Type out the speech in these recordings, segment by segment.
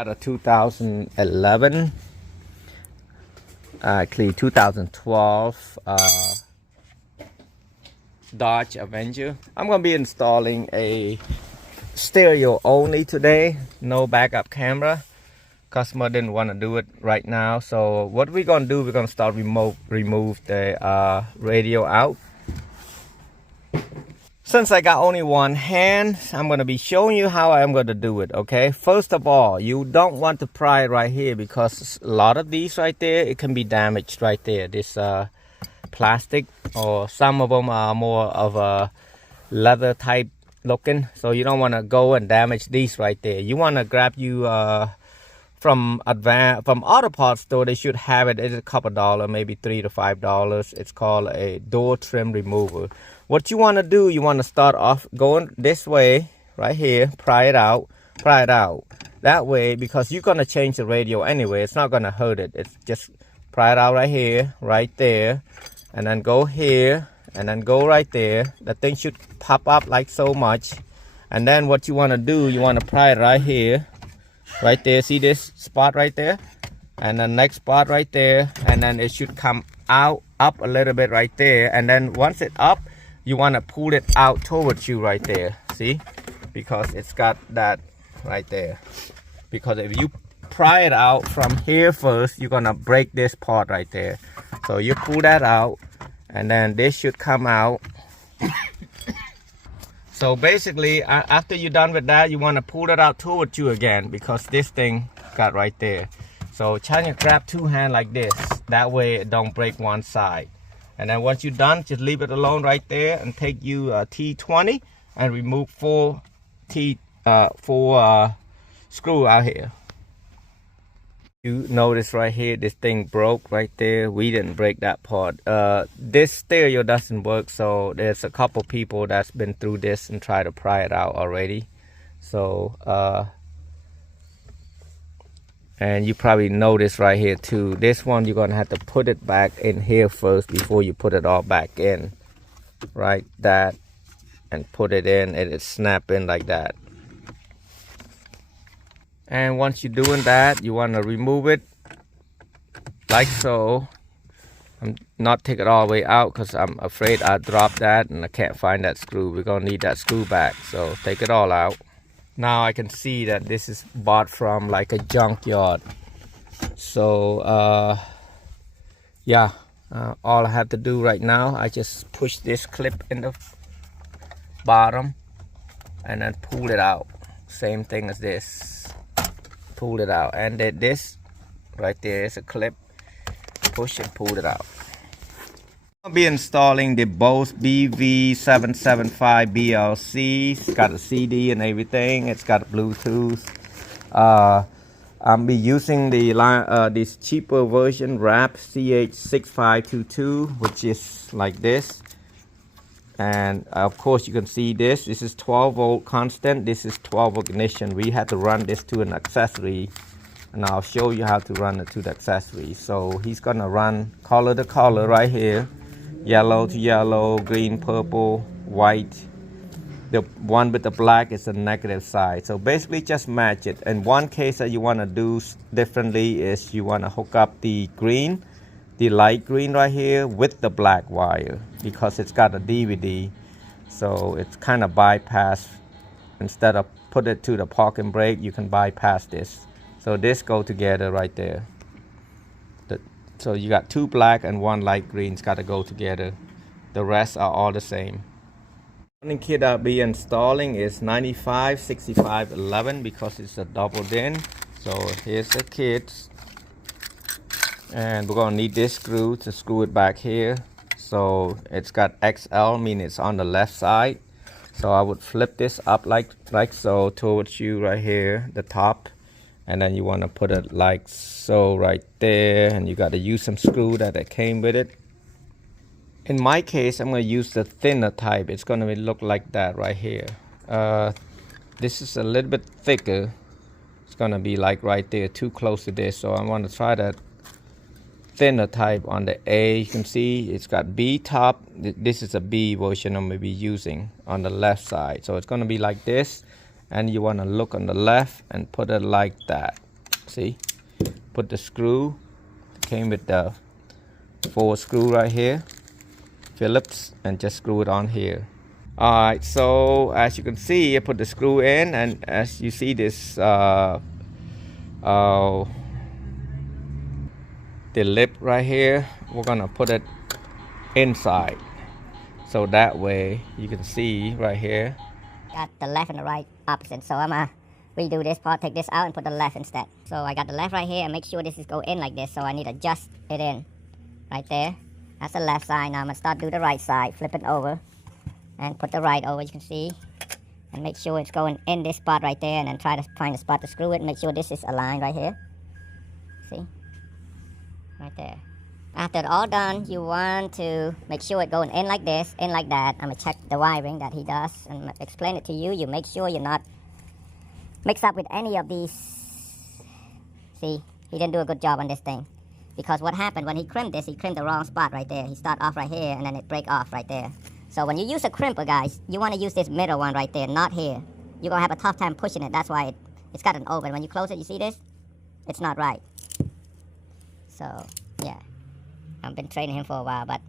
Out of 2011, actually 2012 Dodge Avenger. I'm gonna be installing a stereo only today, no backup camera. Customer didn't want to do it right now, so what we're gonna do, we're gonna start remove the radio out. Since I got only one hand, I'm going to be showing you how I'm going to do it, okay? First of all, you don't want to pry it right here because a lot of these right there, it can be damaged right there. This plastic, or some of them are more of a leather type looking. So you don't want to go and damage these right there. You want to grab you from auto parts store. They should have it. It's a couple dollars, maybe $3 to $5. It's called a door trim remover. What you want to do, you want to start off going this way right here, pry it out that way, because you're going to change the radio anyway. It's not going to hurt it. It's just pry it out right here, right there, and then go here and then go right there. The thing should pop up like so much. And then what you want to do, you want to pry it right here, right there. See this spot right there, and the next spot right there, and then it should come out up a little bit right there. And then once it's up, you want to pull it out towards you right there. See, because it's got that right there. Because if you pry it out from here first, you're gonna break this part right there. So you pull that out, and then this should come out. So basically, after you're done with that, you want to pull it out towards you again, because this thing got right there. So try to grab two hands like this. That way it don't break one side. And then once you're done, just leave it alone right there, and take you a T20 and remove four screw out here. You notice right here, this thing broke right there. We didn't break that part. This stereo doesn't work, so there's a couple people that's been through this and try to pry it out already. So and you probably notice right here too, this one you're gonna have to put it back in here first before you put it all back in, right? That, and put it in, and it snap in like that. And once you're doing that, you want to remove it like so. I'm not take it all the way out because I'm afraid I dropped that and I can't find that screw. We're gonna need that screw back, so take it all out. Now I can see that this is bought from like a junkyard. So yeah, all I have to do right now, I just push this clip in the bottom and then pull it out. Same thing as this. Pull it out, and then this right there is a clip. Push and pull it out. I'll be installing the Bose BV775 BLC. It's got a CD and everything. It's got Bluetooth. I'll be using the this cheaper version, RAP CH6522, which is like this. And of course you can see this is 12 volt constant. This is 12 volt ignition. We had to run this to an accessory, and I'll show you how to run it to the accessory. So he's gonna run color to color right here. Yellow to yellow, green, purple, white. The one with the black is the negative side. So basically just match it. And one case that you want to do differently is you want to hook up the green, the light green right here, with the black wire, because it's got a DVD. So it's kind of bypass. Instead of put it to the parking brake, you can bypass this. So this go together right there. So you got two black and one light greens got to go together. The rest are all the same. The kit I'll be installing is 956511 because it's a double din. So here's the kit, and we're gonna need this screw to screw it back here. So it's got XL, meaning it's on the left side. So I would flip this up like so towards you right here, the top. And then you want to put it like so right there, and you got to use some screw that came with it. In my case, I'm going to use the thinner type. It's going to look like that right here. This is a little bit thicker. It's going to be like right there, too close to this. So I want to try that thinner type on the A. You can see it's got B top. This is a B version I'm going to be using on the left side. So it's going to be like this. And you want to look on the left and put it like that. See, put the screw, came with the 4 screw right here, Phillips, and just screw it on here. Alright, so as you can see, I put the screw in, and as you see this the lip right here, we're gonna put it inside, so that way you can see right here. Got the left and the right opposite, so I'm gonna redo this part, take this out and put the left instead. So I got the left right here, and make sure this is go in like this, so I need to adjust it in right there. That's the left side. Now I'm gonna start do the right side, flip it over and put the right over, you can see, and make sure it's going in this spot right there, and then try to find a spot to screw it. Make sure this is aligned right here, see, right there. After it's all done, you want to make sure it going in like this, in like that. I'm gonna check the wiring that he does and explain it to you. You make sure you're not mixed up with any of these. See, he didn't do a good job on this thing, because what happened when he crimped this, he crimped the wrong spot right there. He start off right here and then it break off right there. So when you use a crimper, guys, you want to use this middle one right there, not here. You're gonna have a tough time pushing it. That's why it's got an open. When you close it, you see this? It's not right. So yeah, I've been training him for a while, but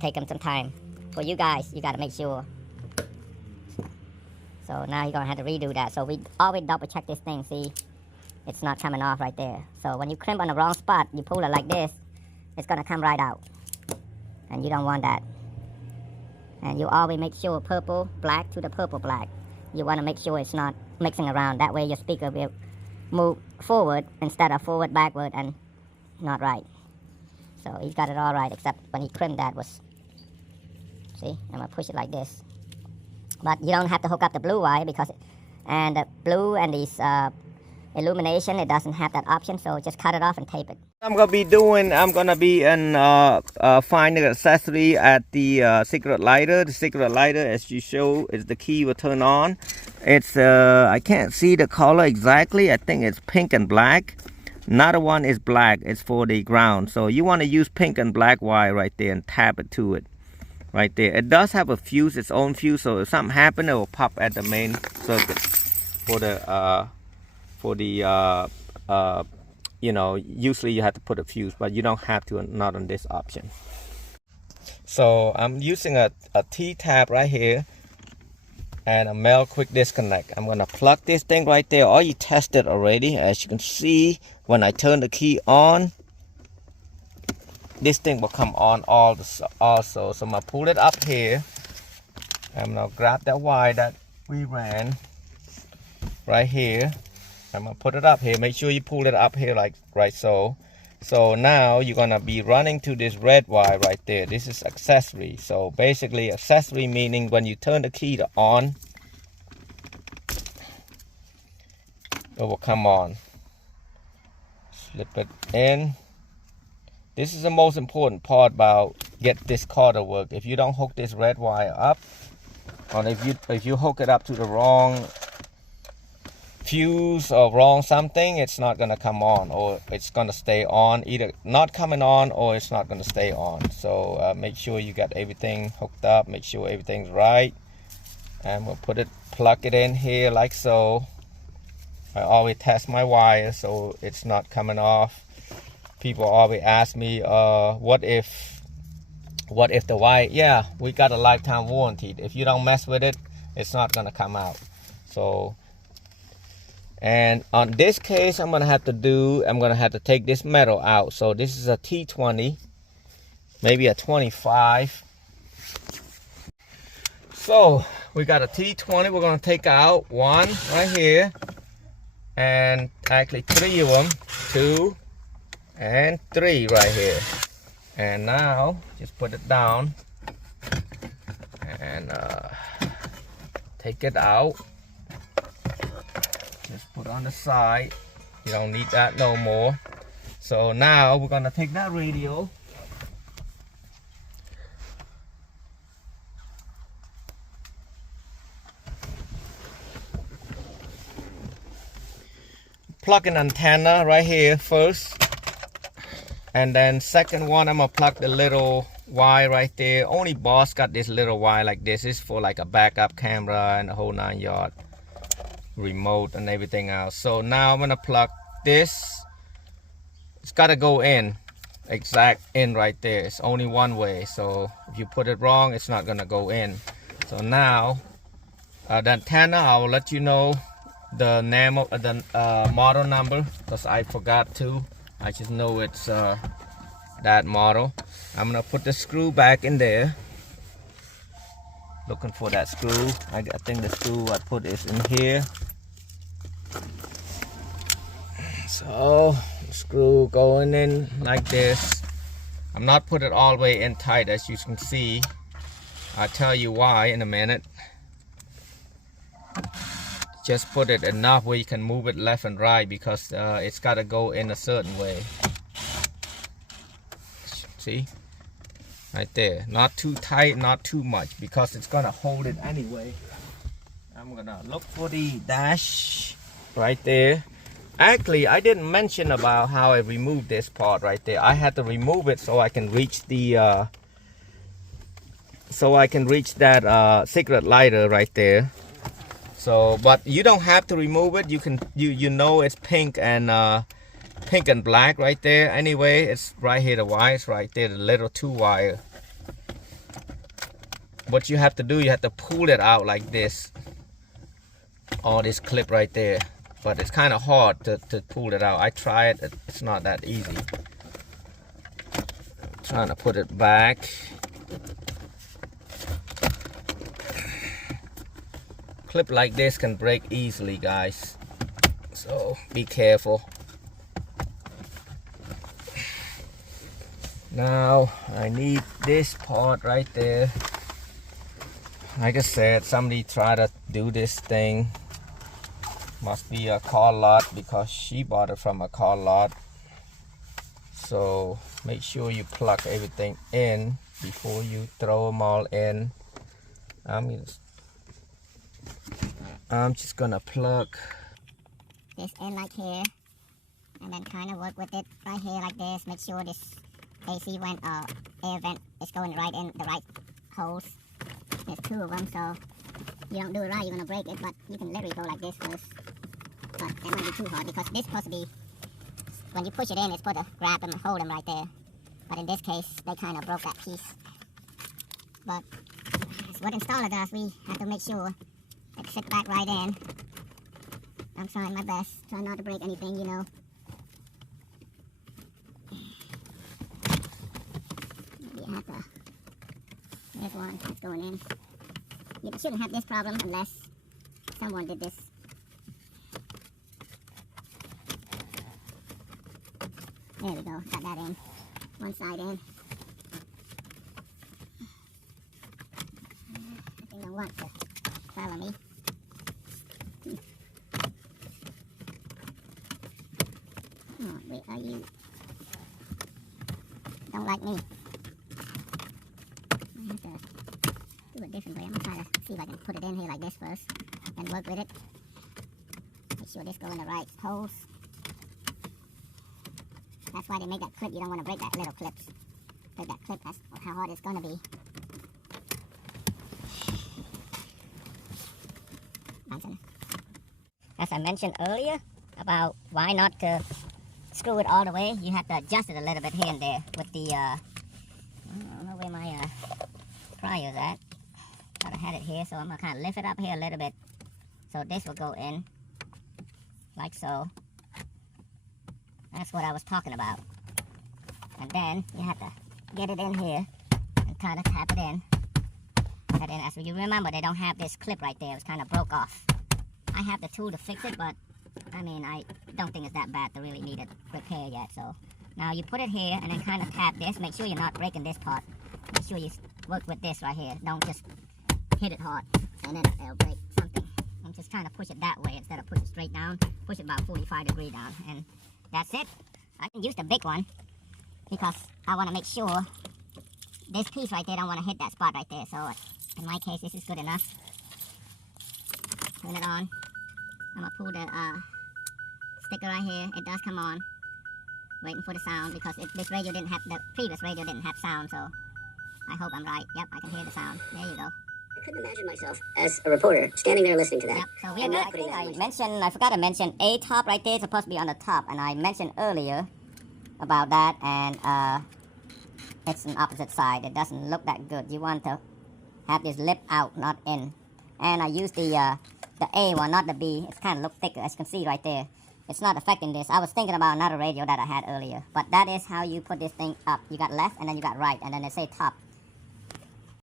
take him some time. For you guys, you gotta make sure. So now you're gonna have to redo that. So we always double check this thing, see? It's not coming off right there. So when you crimp on the wrong spot, you pull it like this, it's gonna come right out. And you don't want that. And you always make sure purple, black to the purple, black. You wanna make sure it's not mixing around. That way your speaker will move forward instead of forward, backward, and not right. So he's got it all right, except when he crimped that was, see, I'm gonna push it like this. But you don't have to hook up the blue wire, because, and the blue and these illumination, it doesn't have that option, so just cut it off and tape it. I'm gonna be finding accessory at the secret lighter. The secret lighter, as you show, is the key will turn on. It's I can't see the color exactly. I think it's pink and black. Another one is black. It's for the ground. So you want to use pink and black wire right there and tap it to it right there. It does have a fuse, its own fuse, so if something happens, it will pop at the main circuit for the you know, usually you have to put a fuse, but you don't have to, not on this option. So I'm using a T-tab right here and a male quick disconnect. I'm gonna plug this thing right there. Already tested already. As you can see, when I turn the key on, this thing will come on also. So I'm gonna pull it up here. I'm gonna grab that wire that we ran right here. I'm gonna put it up here. Make sure you pull it up here like right so. So now you're gonna be running to this red wire right there. This is accessory. So basically accessory meaning when you turn the key to on, it will come on. Slip it in. This is the most important part about get this car to work. If you don't hook this red wire up, or if you hook it up to the wrong fuse or wrong something, it's not gonna come on, or it's gonna stay on, either not coming on or it's not gonna stay on. So make sure you got everything hooked up, make sure everything's right, and we'll plug it in here like so. I always test my wire so it's not coming off. People always ask me what if the wire, yeah, we got a lifetime warranty. If you don't mess with it, it's not gonna come out. So, and on this case, I'm gonna have to take this metal out. So this is a T20, maybe a 25. So we got a T20. We're gonna take out one right here, and actually 3 of them, 2 and 3 right here. And now just put it down and take it out. Just put on the side. You don't need that no more. So now we're gonna take that radio, plug an antenna right here first, and then second one I'm gonna plug the little wire right there. Only Boss got this little wire like this. It's for like a backup camera and the whole 9 yard, remote and everything else. So now I'm gonna plug this, it's got to go in, exact in right there. It's only one way, so if you put it wrong, it's not gonna go in. So now the antenna, I will let you know the name of the model number, because I forgot to. I just know it's that model. I'm gonna put the screw back in there. Looking for that screw. I think the screw I put is in here. So screw going in like this. I'm not put it all the way in tight, as you can see. I'll tell you why in a minute. Just put it enough where you can move it left and right, because it's got to go in a certain way. See? Right there. Not too tight, not too much, because it's going to hold it anyway. I'm going to look for the dash right there. Actually, I didn't mention about how I removed this part right there. I had to remove it so I can reach the that cigarette lighter right there. So, but you don't have to remove it. You can, you know it's pink and black right there. Anyway, it's right here, the wires right there, the little 2 wire. What you have to do, you have to pull it out like this. All this clip right there. But it's kind of hard to pull it out. I tried it, it's not that easy. I'm trying to put it back. Clip like this can break easily, guys, so be careful. Now I need this part right there. Like I said, somebody tried to do this thing. Must be a car lot, because she bought it from a car lot. So make sure you plug everything in before you throw them all in. I'm just gonna plug this in like here, and then kind of work with it right here like this. Make sure this AC vent or air vent is going right in the right holes. There's 2 of them, so you don't do it right, you're gonna break it. But you can literally go like this first. But that might be too hard, because this is supposed to be, when you push it in, it's supposed to grab them and hold them right there. But in this case, they kind of broke that piece. But it's what installer does. We have to make sure it sit back right in. I'm trying my best. Try not to break anything, you know. You have to. There's one that's going in. You shouldn't have this problem unless someone did this. There we go. Got that in. One side in. I think I want to follow me. Oh, wait, are you? Don't like me. I have to do it different way. I'm gonna try to see if I can put it in here like this first, and work with it. Make sure this goes in the right holes. That's why they make that clip. You don't want to break that little clips. Break that clip. That's how hard it's gonna be. As I mentioned earlier about why not to screw it all the way, you have to adjust it a little bit here and there with the I don't know where my pry is at. But I had it here, so I'm gonna kind of lift it up here a little bit, so this will go in like so. That's what I was talking about. And then you have to get it in here and kind of tap it in. And then, as you remember, they don't have this clip right there. It was kind of broke off. I have the tool to fix it, but I mean, I don't think it's that bad to really need it repaired yet. So now you put it here and then kind of tap this. Make sure you're not breaking this part. Make sure you work with this right here. Don't just hit it hard and then it'll break something. I'm just trying to push it that way instead of pushing it straight down. Push it about 45 degrees down, and that's it. I can use the big one because I want to make sure this piece right there don't want to hit that spot right there. So in my case, this is good enough. Turn it on. I'm gonna pull the sticker right here. It does come on. Waiting for the sound because this radio the previous radio didn't have sound. So I hope I'm right. Yep, I can hear the sound. There you go. couldn't imagine myself as a reporter standing there listening to that. Yep. So we and are not good. putting that in my- I forgot to mention A top right there is supposed to be on the top, and I mentioned earlier about that, and it's an opposite side. It doesn't look that good. You want to have this lip out, not in. And I used the A one, not the B. It's kind of look thicker, as you can see right there. It's not affecting this. I was thinking about another radio that I had earlier, but that is how you put this thing up. You got left, and then you got right, and then they say top.